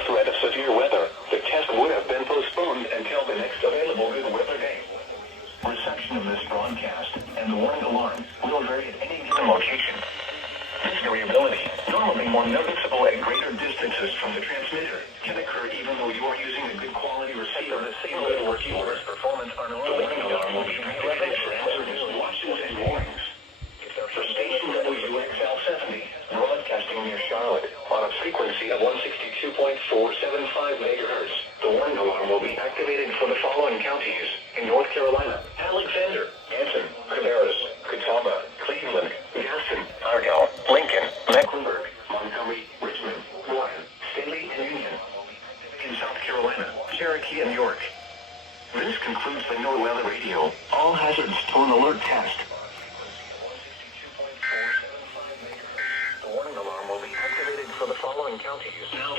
the threat of severe weather, the test would have been postponed until the next available good weather day. Reception of this broadcast and the warning alarm will vary at any given location. This variability, normally more noticeable at greater distances from the transmitter, can occur even though you are using a good quality receiver. The same good working order's performance on the warning alarm will be activated for hazardous watches and warnings. For station WXL70, broadcasting near Charlotte, on a frequency of 162.475 megahertz, the warning alarm will be activated for the following counties in North Carolina: Alexander, Anson, Cabarrus, Catawba, Cleveland, Gaston, Argyle, Lincoln, Mecklenburg, Montgomery, Richmond, Warren, Staley, and Union. In South Carolina, Cherokee, and York. This concludes the No Weather Radio All Hazards Tone Alert Test. The warning alarm will be activated for the following counties. Now